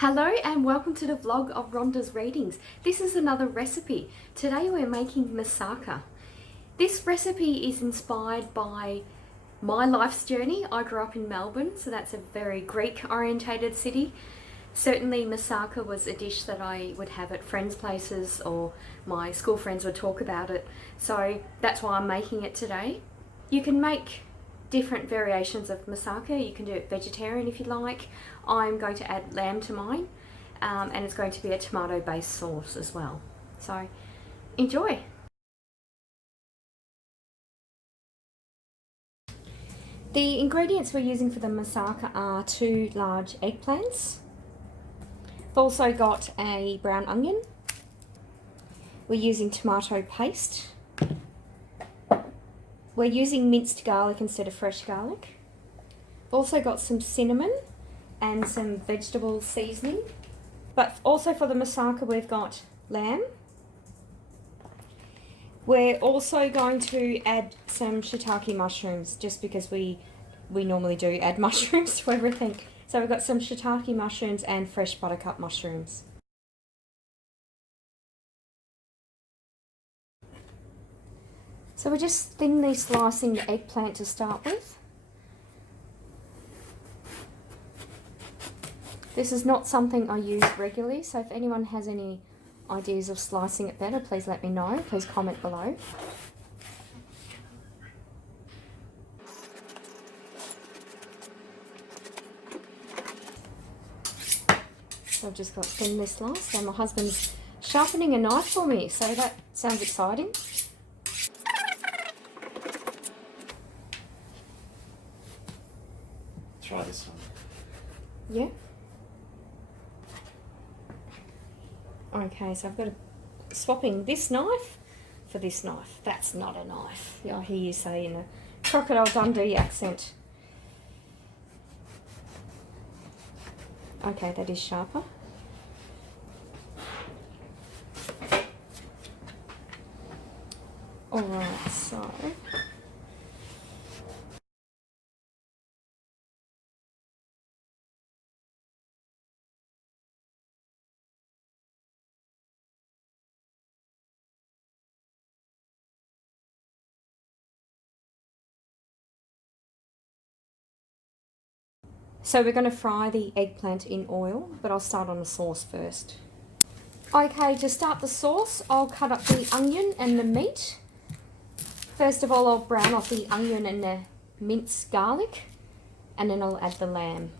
Hello and welcome to the vlog of Rhonda's Readings. This is another recipe. Today we're making moussaka. This recipe is inspired by my life's journey. I grew up in Melbourne, so that's a very Greek orientated city. Certainly moussaka was a dish that I would have at friends' places, or my school friends would talk about it. So that's why I'm making it today. You can make different variations of moussaka. You can do it vegetarian if you like. I'm going to add lamb to mine, and it's going to be a tomato based sauce as well. So enjoy. The ingredients we're using for the moussaka are 2 large eggplants. I've also got a brown onion. We're using tomato paste. We're using minced garlic instead of fresh garlic. I've also got some cinnamon and some vegetable seasoning. But also for the moussaka we've got lamb. We're also going to add some shiitake mushrooms, just because we normally do add mushrooms to everything. So we've got some shiitake mushrooms and fresh buttercup mushrooms. So we're just thinly slicing the eggplant to start with. This is not something I use regularly, so if anyone has any ideas of slicing it better, please let me know. Please comment below. So I've just got thinly sliced, and my husband's sharpening a knife for me, so that sounds exciting. Try this one. Yeah. Okay, so I've got swapping this knife for this knife. That's not a knife. I hear you say in a Crocodile Dundee accent. Okay, that is sharper. Alright, so we're going to fry the eggplant in oil, but I'll start on the sauce first. Okay, to start the sauce, I'll cut up the onion and the meat. First of all, I'll brown off the onion and the minced garlic, and then I'll add the lamb.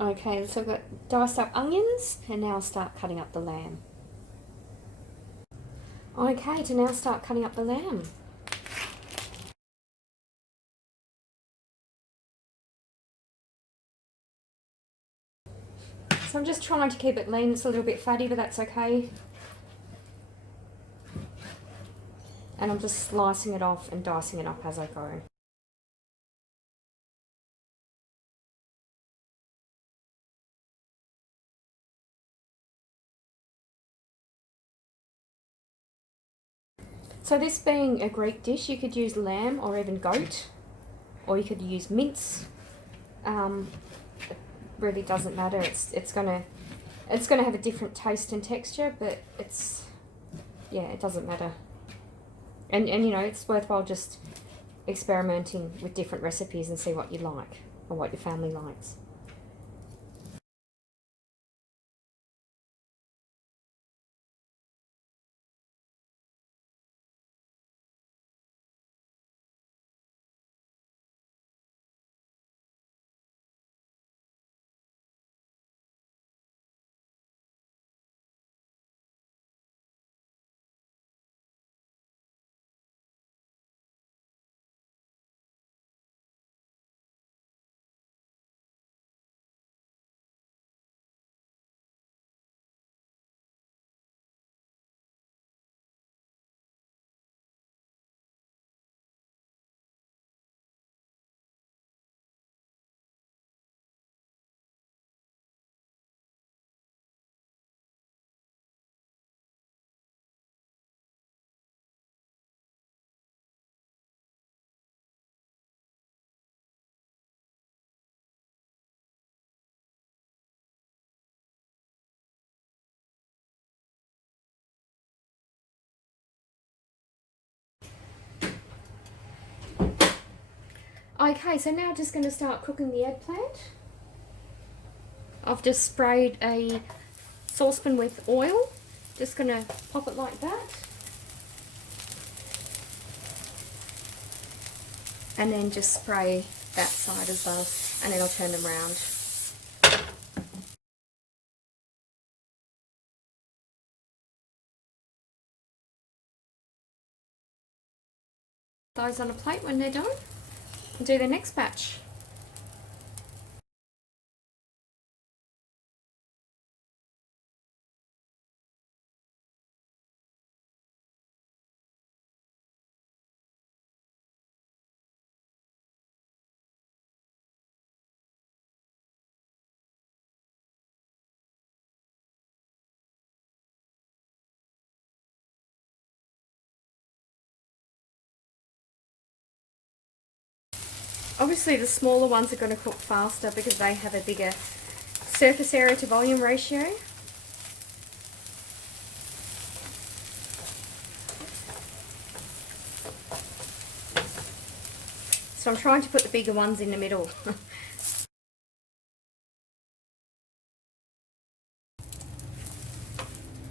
Okay, so I've got diced up onions, and now I'll start cutting up the lamb. Okay, to now start cutting up the lamb. So I'm just trying to keep it lean. It's a little bit fatty, but that's okay. And I'm just slicing it off and dicing it up as I go. So this being a Greek dish, you could use lamb or even goat, or you could use mince. It really doesn't matter. It's gonna have a different taste and texture, but it doesn't matter. And you know, it's worthwhile just experimenting with different recipes and see what you like or what your family likes. Okay, so now just going to start cooking the eggplant. I've just sprayed a saucepan with oil. Just going to pop it like that. And then just spray that side as well. And then I'll turn them around. Those on a plate when they're done. And do the next batch. Obviously the smaller ones are going to cook faster because they have a bigger surface area to volume ratio. So I'm trying to put the bigger ones in the middle.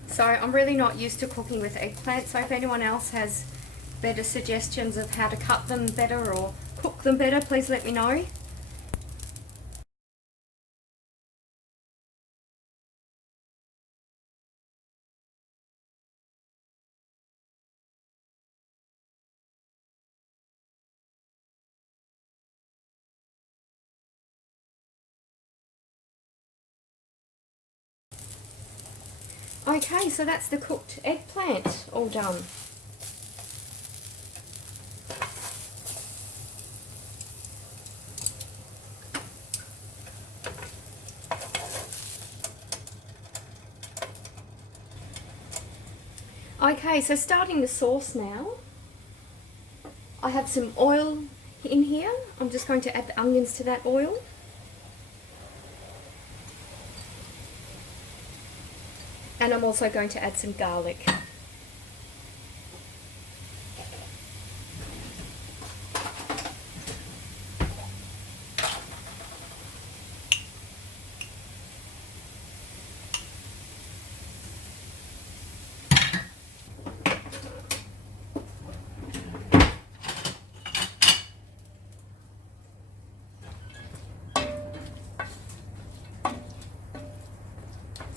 So I'm really not used to cooking with eggplant, so if anyone else has better suggestions of how to cut them better or cook them better, please let me know. Okay, so that's the cooked eggplant all done. Okay, so starting the sauce now. I have some oil in here. I'm just going to add the onions to that oil. And I'm also going to add some garlic.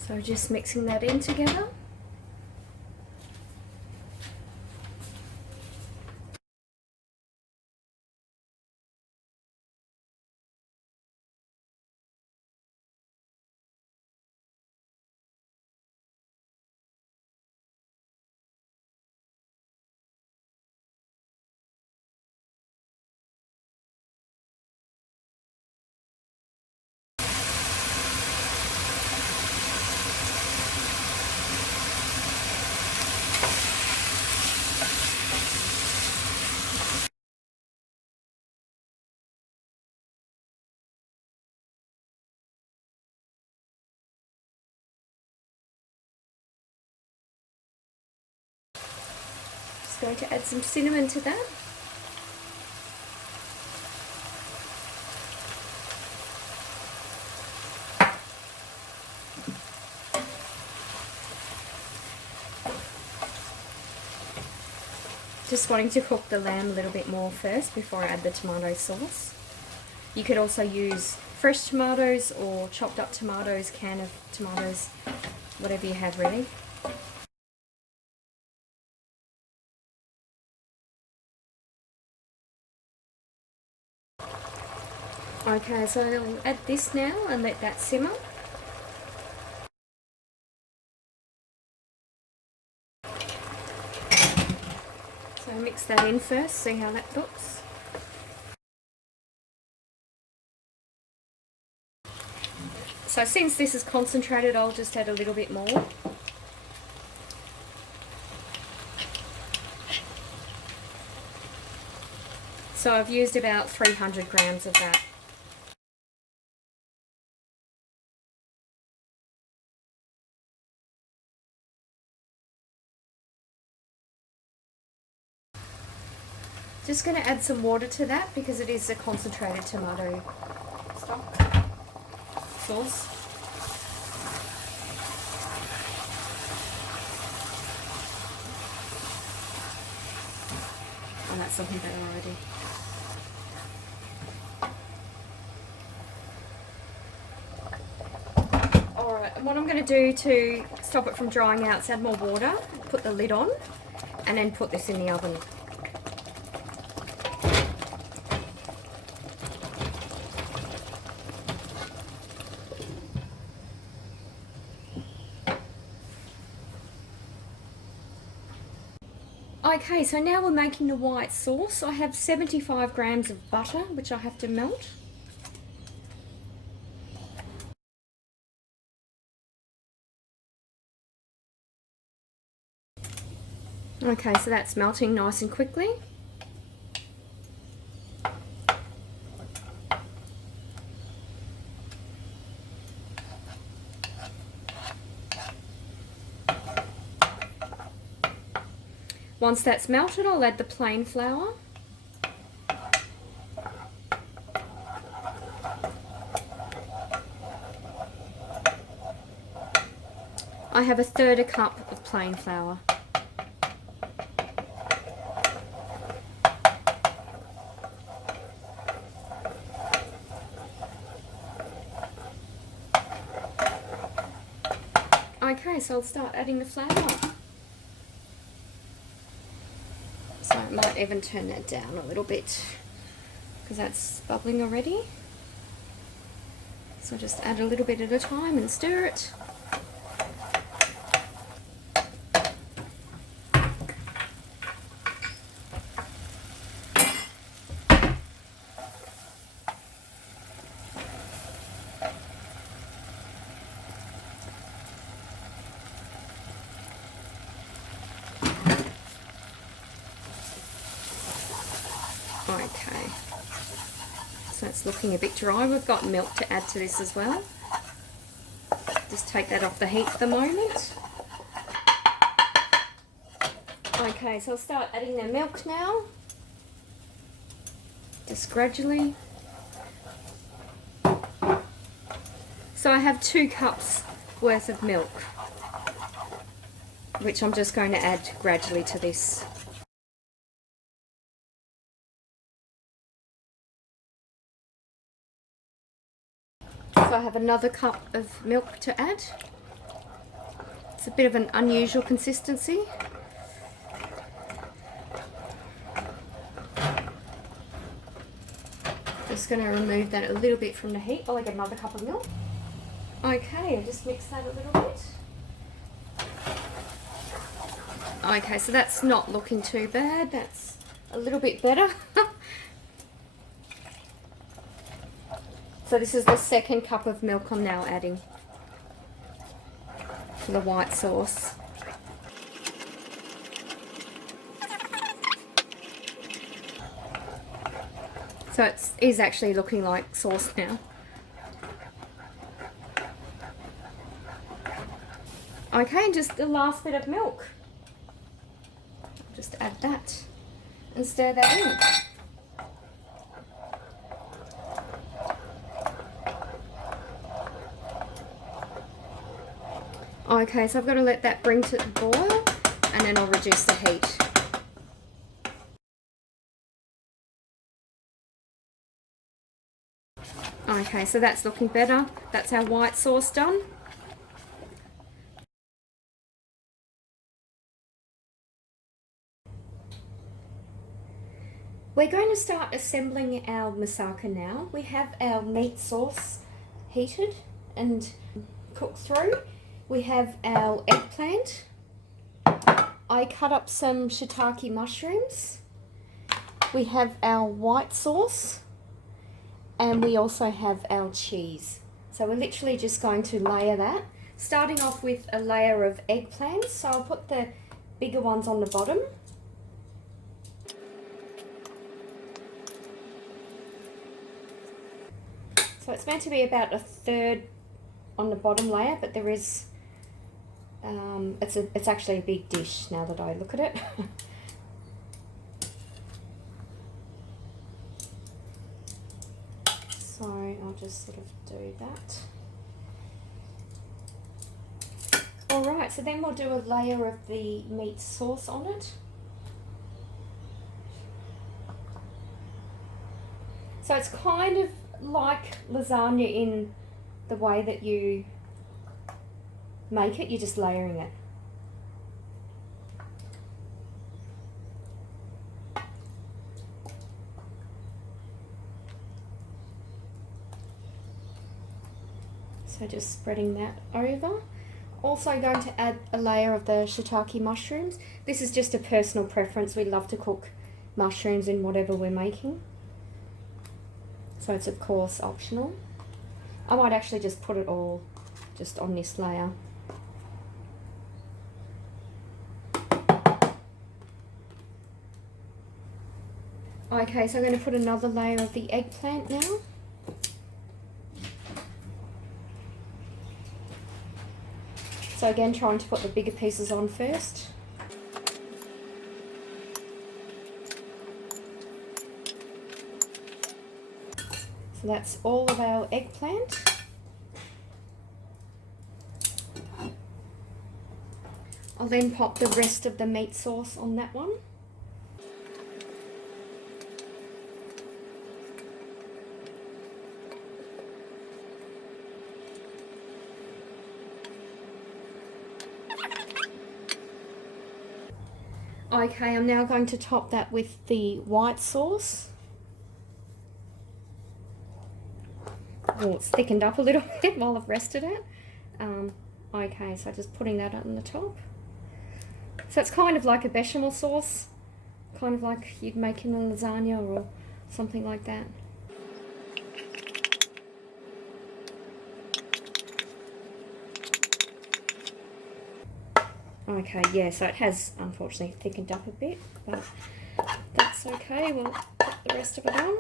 So just mixing that in together. Just going to add some cinnamon to that. Just wanting to cook the lamb a little bit more first before I add the tomato sauce. You could also use fresh tomatoes or chopped up tomatoes, can of tomatoes, whatever you have really. Okay, so I'll add this now and let that simmer. So mix that in first, see how that looks. So since this is concentrated, I'll just add a little bit more. So I've used about 300 grams of that. Just going to add some water to that because it is a concentrated tomato stock sauce. Oh, that's something better already. Alright, and what I'm going to do to stop it from drying out is add more water, put the lid on, and then put this in the oven. Okay, so now we're making the white sauce. I have 75 grams of butter, which I have to melt. Okay, so that's melting nice and quickly. Once that's melted, I'll add the plain flour. I have 1/3 cup of plain flour. Okay, so I'll start adding the flour. So I might even turn that down a little bit because that's bubbling already. So just add a little bit at a time and stir it. Okay, so it's looking a bit dry. We've got milk to add to this as well. Just take that off the heat for the moment. Okay, so I'll start adding the milk now. Just gradually. So I have 2 cups worth of milk, which I'm just going to add gradually to this. So I have another cup of milk to add. It's a bit of an unusual consistency. Just going to remove that a little bit from the heat while I get another cup of milk. Okay, I'll just mix that a little bit. Okay, so that's not looking too bad. That's a little bit better. So this is the 2nd cup of milk I'm now adding for the white sauce. So it is actually looking like sauce now. Okay, and just the last bit of milk. Just add that and stir that in. Okay, so I've got to let that bring to the boil and then I'll reduce the heat. Okay, so that's looking better. That's our white sauce done. We're going to start assembling our moussaka now. We have our meat sauce heated and cooked through. We have our eggplant. I cut up some shiitake mushrooms. We have our white sauce. And we also have our cheese. So we're literally just going to layer that. Starting off with a layer of eggplants. So I'll put the bigger ones on the bottom. So it's meant to be about 1/3 on the bottom layer, but there is, it's actually a big dish now that I look at it. So I'll just sort of do that. Alright, so then we'll do a layer of the meat sauce on it. So it's kind of like lasagna in the way that you make it, you're just layering it. So just spreading that over. Also going to add a layer of the shiitake mushrooms. This is just a personal preference. We love to cook mushrooms in whatever we're making. So it's of course optional. I might actually just put it all just on this layer. Okay, so I'm going to put another layer of the eggplant now. So again, trying to put the bigger pieces on first. So that's all of our eggplant. I'll then pop the rest of the meat sauce on that one. Okay, I'm now going to top that with the white sauce. Oh, it's thickened up a little bit while I've rested it. Okay, so just putting that on the top. So it's kind of like a bechamel sauce, kind of like you'd make in a lasagna or something like that. Okay, yeah, so it has unfortunately thickened up a bit, but that's okay. We'll put the rest of it on.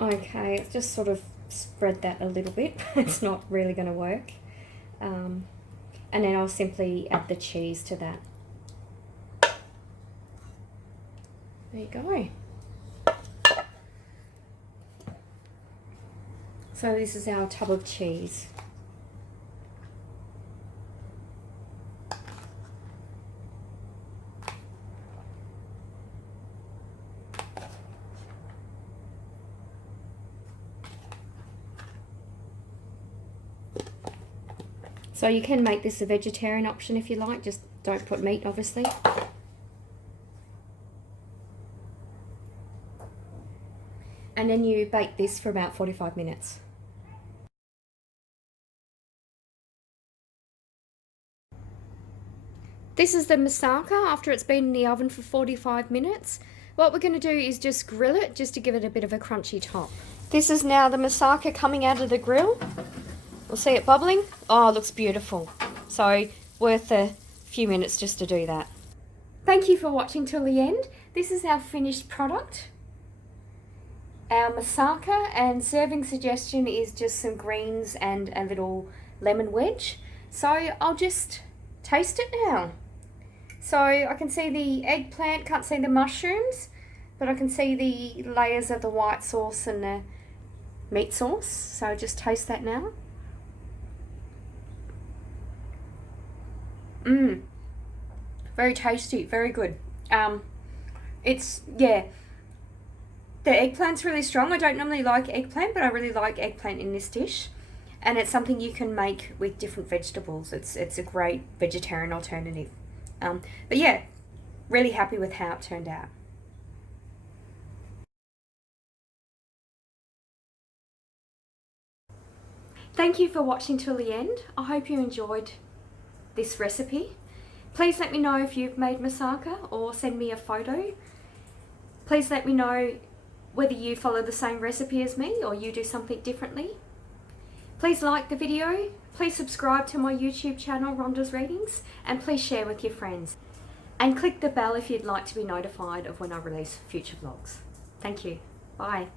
Okay, I've just sort of spread that a little bit. It's not really going to work. And then I'll simply add the cheese to that. There you go. So this is our tub of cheese. So you can make this a vegetarian option if you like, just don't put meat obviously. And then you bake this for about 45 minutes. This is the moussaka after it's been in the oven for 45 minutes. What we're going to do is just grill it just to give it a bit of a crunchy top. This is now the moussaka coming out of the grill. We'll see it bubbling. Oh, it looks beautiful. So worth a few minutes just to do that. Thank you for watching till the end. This is our finished product. Our moussaka, and serving suggestion is just some greens and a little lemon wedge. So I'll just taste it now. So I can see the eggplant, can't see the mushrooms, but I can see the layers of the white sauce and the meat sauce. So just taste that now. Very tasty, very good. It's, yeah, the eggplant's really strong. I don't normally like eggplant, but I really like eggplant in this dish. And it's something you can make with different vegetables. It's a great vegetarian alternative. But yeah, really happy with how it turned out. Thank you for watching till the end. I hope you enjoyed this recipe. Please let me know if you've made moussaka or send me a photo. Please let me know whether you follow the same recipe as me or you do something differently. Please like the video, please subscribe to my YouTube channel Rhonda's Readings, and please share with your friends. And click the bell if you'd like to be notified of when I release future vlogs. Thank you. Bye.